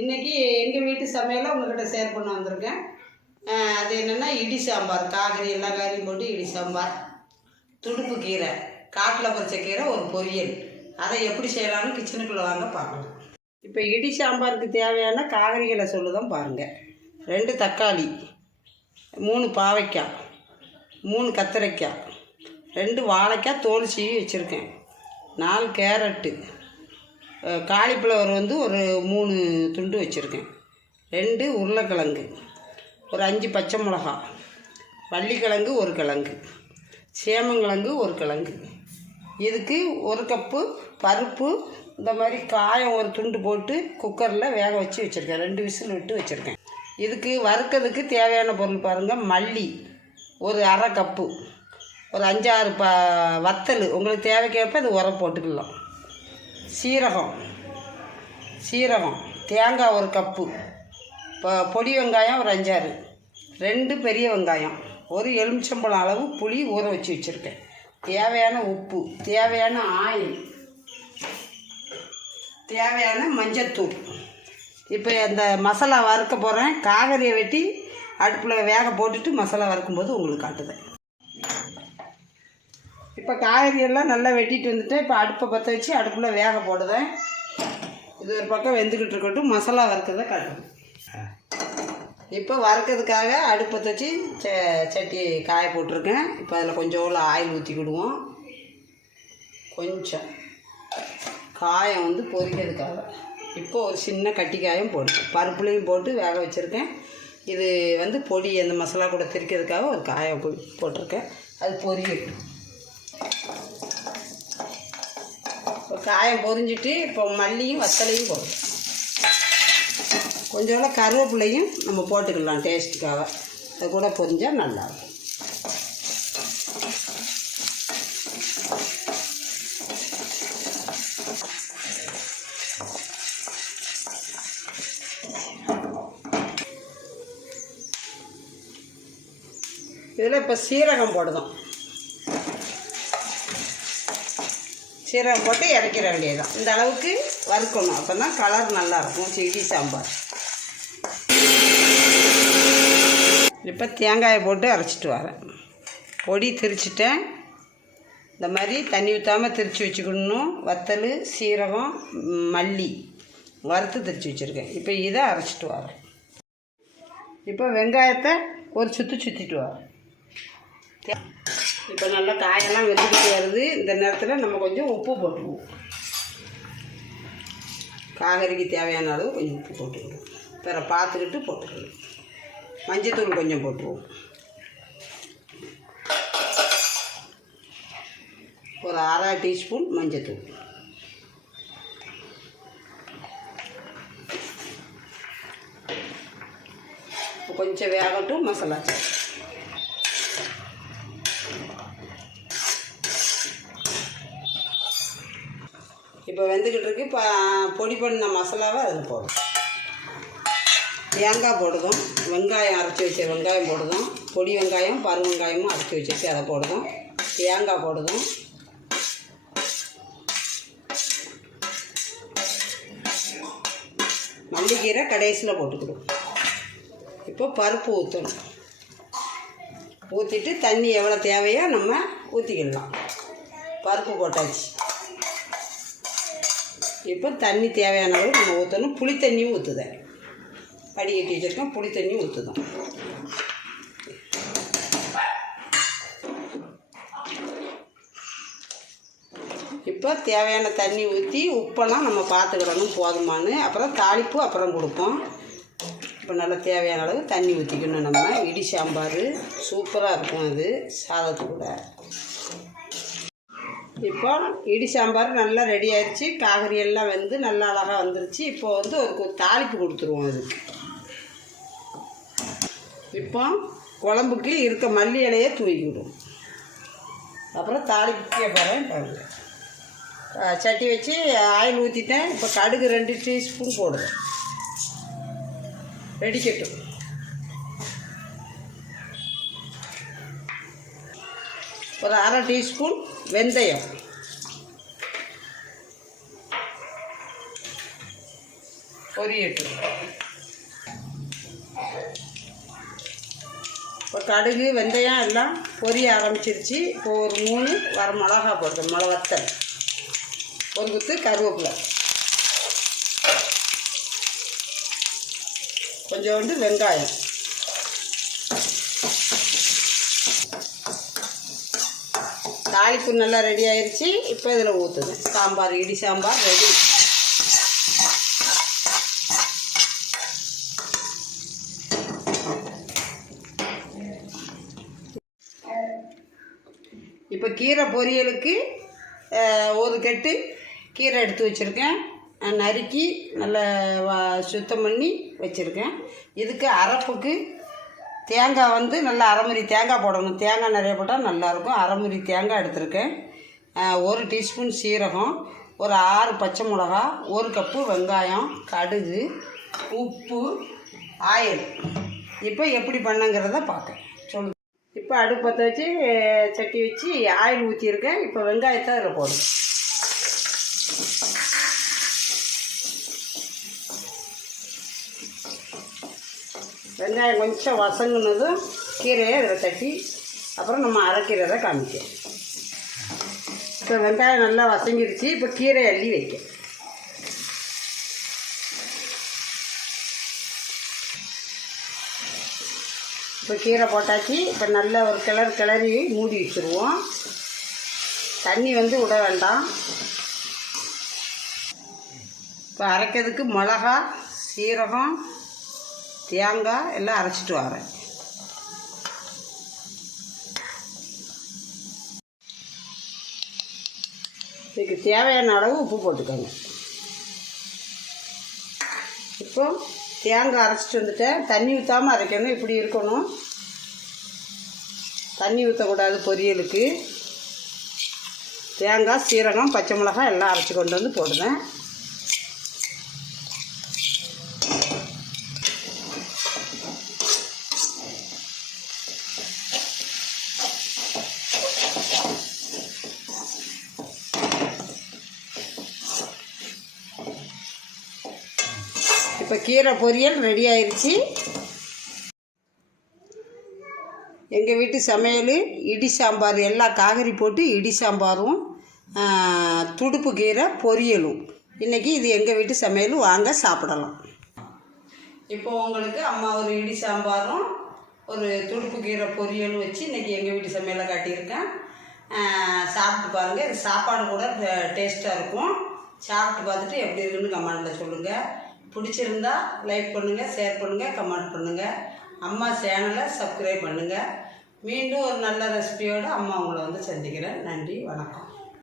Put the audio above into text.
இன்றைக்கி எங்கள் வீட்டு சமையலை உங்கள்கிட்ட ஷேர் பண்ண வந்திருக்கேன். அது என்னென்னா இடி சாம்பார் காய்கறி எல்லா காய்கறியும் போட்டு இடி சாம்பார். துடுப்பு கீரை காட்டில் பறிச்ச கீரை ஒரு பொரியல். அதை எப்படி செய்யலாம்னு கிச்சனுக்குள்ளே வாங்க பார்க்கலாம். இப்போ இடி சாம்பாருக்கு தேவையான காய்கறிகளை சொல்லுதான் பாருங்கள் ரெண்டு தக்காளி மூணு பாவைக்காய் மூணு கத்திரிக்காய் ரெண்டு வாழைக்காய் தோல் சீவி வச்சுருக்கேன். நாலு கேரட்டு காலிஃப்ளவர் வந்து ஒரு மூணு துண்டு வச்சுருக்கேன். ரெண்டு உருளைக்கிழங்கு ஒரு அஞ்சு பச்சை மிளகா வள்ளிக்கிழங்கு ஒரு கிழங்கு சேமங்கிழங்கு ஒரு கிழங்கு. இதுக்கு ஒரு கப்பு பருப்பு இந்த மாதிரி காயம் ஒரு துண்டு போட்டு குக்கரில் வேக வச்சு வச்சுருக்கேன். ரெண்டு விசில் விட்டு வச்சுருக்கேன். இதுக்கு வறுக்கிறதுக்கு தேவையான பொருள் பாருங்கள் மல்லி ஒரு அரை கப்பு ஒரு அஞ்சாறு ப வத்தல். உங்களுக்கு தேவைக்கேற்ப இது உரம் போட்டுக்கலாம். சீரகம். சீரகம். தேங்காய் ஒரு கப்பு. இப்போ பொடி வெங்காயம் ஒரு அஞ்சாறு. ரெண்டு பெரிய வெங்காயம். ஒரு எலுமிச்சம்பழம் அளவு புளி ஊற வச்சு வச்சுருக்கேன். தேவையான உப்பு தேவையான ஆயில் தேவையான மஞ்சத்தூள். இப்போ அந்த மசாலா வறுக்க போகிறேன் காகரியை வெட்டி அடுப்பில் வேக போட்டுட்டு மசாலா வறுக்கும்போது உங்களுக்கு காட்டுதேன். இப்போ காய்கறி எல்லாம் நல்லா வெட்டிட்டு வந்துட்டேன் இப்போ அடுப்பை பற்ற வச்சு அடுப்பில் வேக போடுதேன் இது ஒரு பக்கம் வெந்துக்கிட்டு இருக்கட்டும். மசாலா வறுக்கிறத காட்டுறேன். இப்போ வறுக்கிறதுக்காக அடுப்பை வச்சு ச சட்டி காய போட்டிருக்கேன். இப்போ அதில் கொஞ்சோண்டு ஆயில் ஊற்றிக்கிடுவோம் கொஞ்சம். காயம் வந்து பொரிக்கிறதுக்காக இப்போ ஒரு சின்ன கட்டி காயம் போட்டு பருப்புலையும் போட்டு வேக வச்சுருக்கேன். இது வந்து பொடி அந்த மசாலா கூட திரிக்கிறதுக்காக ஒரு காயம் போய் போட்டிருக்கேன். அது பொரியட்டும். காயம் பொரிஞ்சிட்டு இப்போ மல்லியும் வத்தலையும் போடும் கொஞ்சோட கருவேப்பிலையும் நம்ம போட்டுக்கலாம் டேஸ்ட்டுக்காக. அது கூட பொரிஞ்சால் நல்லாயிருக்கும். இதில் இப்போ சீரகம் போடுதோம் சீரகம் போட்டு இறக்கிற வேண்டியதுதான். இந்த அளவுக்கு வறுக்கணும். அப்போ தான் கலர் நல்லாயிருக்கும். இட்லி சாம்பார். இப்போ தேங்காயை போட்டு அரைச்சிட்டு வரேன். பொடி திரிச்சிட்டேன். இந்த மாதிரி தண்ணி ஊற்றாமல் திரித்து வச்சுக்கணும். வத்தல் சீரகம் மல்லி. வறுத்து திரித்து வச்சுருக்கேன். இப்போ இதை அரைச்சிட்டு வரேன். இப்போ வெங்காயத்தை ஒரு சுற்றி சுற்றிட்டு வரேன். இப்போ நல்லா காயெல்லாம் வெந்துக்கிட்டு வருது. இந்த நேரத்தில் நம்ம கொஞ்சம் உப்பு போட்டுக்குவோம். காகரிக்கு தேவையான அளவு கொஞ்சம் உப்பு போட்டுக்கணும் பிற பார்த்துக்கிட்டு போட்டுக்கணும். மஞ்சத்தூள் கொஞ்சம் போட்டுருவோம். ஒரு அரை டீஸ்பூன் மஞ்சத்தூள். கொஞ்சம் வேகட்டும் மசாலா சேர்த்து இப்போ வெந்துக்கிட்டு இருக்கு. இப்போ பொடி பண்ண மசாலாவை அதில் போடும் தேங்காய் போடுதும் வெங்காயம் அரைச்சி வச்ச வெங்காயம் போடுதும் பொடி வெங்காயம் பரு வெங்காயமும் அரைச்சி வச்சு அதை போடுதும் தேங்காய் போடுதும் மல்லிக்கீரை கடைசியில் போட்டுக்கிடும். இப்போ பருப்பு ஊற்றணும் ஊற்றிட்டு தண்ணி எவ்வளோ தேவையோ நம்ம ஊற்றிக்கிடலாம் பருப்பு போட்டாச்சு. இப்போ தண்ணி தேவையான அளவு நம்ம ஊற்றணும் புளி தண்ணியும் ஊற்றுதேன் வடிகட்டி வச்சுருக்கேன் புளி தண்ணியும் ஊற்றுதோம் இப்போ தேவையான தண்ணி ஊற்றி உப்பெல்லாம் நம்ம பார்த்துக்கிடணும். போதுமான்னு அப்புறம் தாளிப்பு அப்புறம் கொடுப்போம். இப்போ நல்லா தேவையான அளவு தண்ணி ஊற்றிக்கணும் நம்ம. இடி சாம்பார். சூப்பராக இருக்கும் அது. சாதத்து கூட இப்போ இடி சாம்பார் நல்லா ரெடி ஆயிடுச்சு காய்கறி எல்லாம் வந்து நல்லா அழகாக வந்துருச்சு. இப்போ வந்து ஒரு கு- தாளிப்பு கொடுத்துருவோம் அதுக்கு. இப்போ குழம்புக்கு இருக்க மல்லி இலையை தூக்கிவிடும் அப்புறம் தாளிப்புக்கே போகிறேன் பாருங்கள் சட்டி வச்சு ஆயில் ஊற்றிட்டேன் இப்போ கடுகு ரெண்டு டீஸ்பூன் போடுவேன் வெடிக்கட்டும். ஒரு அரை டீஸ்பூன் வெந்தயம். பொரியட்டும் இப்போ கடுகு வெந்தயம் எல்லாம் பொரிய ஆரம்பிச்சிருச்சு. இப்போ ஒரு மூணு வர மிளகா போடுது மிளகத்தல் ஒரு குத்து கருவேப்பிலை. கொஞ்சோண்டு வெங்காயம். தாளிப்பு நல்லா ரெடி ஆயிடுச்சு இப்போ இதில் ஊற்றுது சாம்பார் இடி சாம்பார் ரெடி இப்போ கீரை பொரியலுக்கு ஒரு கட்டு கீரை எடுத்து வச்சுருக்கேன். நறுக்கி நல்லா வா- சுத்தம் பண்ணி வச்சுருக்கேன். இதுக்கு அரைப்புக்கு தேங்காய் வந்து நல்லா அரைமுறி தேங்காய் போடணும். தேங்காய் நிறைய போட்டால் நல்லாயிருக்கும். அரைமுறி தேங்காய் எடுத்திருக்கேன். ஒரு டீஸ்பூன் சீரகம் ஒரு ஆறு பச்சை மிளகா ஒரு கப்பு வெங்காயம் கடுகு உப்பு ஆயில். இப்போ எப்படி பண்ணங்கிறத பார்க்க சொல்லு இப்போ அடுப்பு பற்ற வச்சு சட்டி வச்சு ஆயில் ஊற்றியிருக்கேன் இப்போ வெங்காயத்தை அதில் போடும் வெங்காயம் கொஞ்சம் வசங்குனதும் கீரையை அதில் தட்டி அப்புறம் நம்ம அரைக்கிறதை காமிக்க இப்போ வெங்காயம் நல்லா வசங்கிடுச்சு இப்போ கீரை அள்ளி வைக்க இப்போ கீரை போட்டாச்சு இப்போ நல்ல ஒரு கிளர் கிளறி மூடி வச்சுருவோம். தண்ணி வந்து விட வேண்டாம். இப்போ அரைக்கிறதுக்கு மிளகா சீரகம் தேங்காய் எல்லாம் அரைச்சிட்டு வரேன் இதுக்கு தேவையான அளவு உப்பு போட்டுக்கோங்க இப்போ தேங்காய் அரைச்சிட்டு வந்துட்டேன் தண்ணி ஊற்றாமல் அரைக்கணும் இப்படி இருக்கணும் தண்ணி ஊற்றக்கூடாது பொரியலுக்கு தேங்காய் சீரகம் பச்சை மிளகாய் எல்லாம் அரைச்சி கொண்டு வந்து போடுவேன் இப்போ கீரை பொரியல் ரெடி ஆயிடுச்சு எங்கள் வீட்டு சமையல் இடி சாம்பார் எல்லா காய்கறி போட்டு இடி சாம்பாரும் துடுப்பு கீரை பொரியலும். இன்றைக்கி இது எங்கள் வீட்டு சமையல் வாங்க சாப்பிடலாம். இப்போ உங்களுக்கு அம்மா ஒரு இடி சாம்பாரும் ஒரு துடுப்பு கீரை பொரியலும் வச்சு இன்றைக்கி எங்கள் வீட்டு சமையலை காட்டியிருக்கேன். சாப்பிட்டு பாருங்கள் இது சாப்பாடு கூட டேஸ்ட்டாக இருக்கும். சாப்பிட்டு பார்த்துட்டு எப்படி இருக்குன்னு கமெண்டில் சொல்லுங்கள் பிடிச்சிருந்தா லைக் பண்ணுங்கள் ஷேர் பண்ணுங்கள் கமெண்ட் பண்ணுங்கள் அம்மா சேனலை சப்ஸ்கிரைப் பண்ணுங்கள் மீண்டும் ஒரு நல்ல ரெசிபியோடு அம்மா உங்களை வந்து சந்திக்கிறேன். நன்றி வணக்கம்.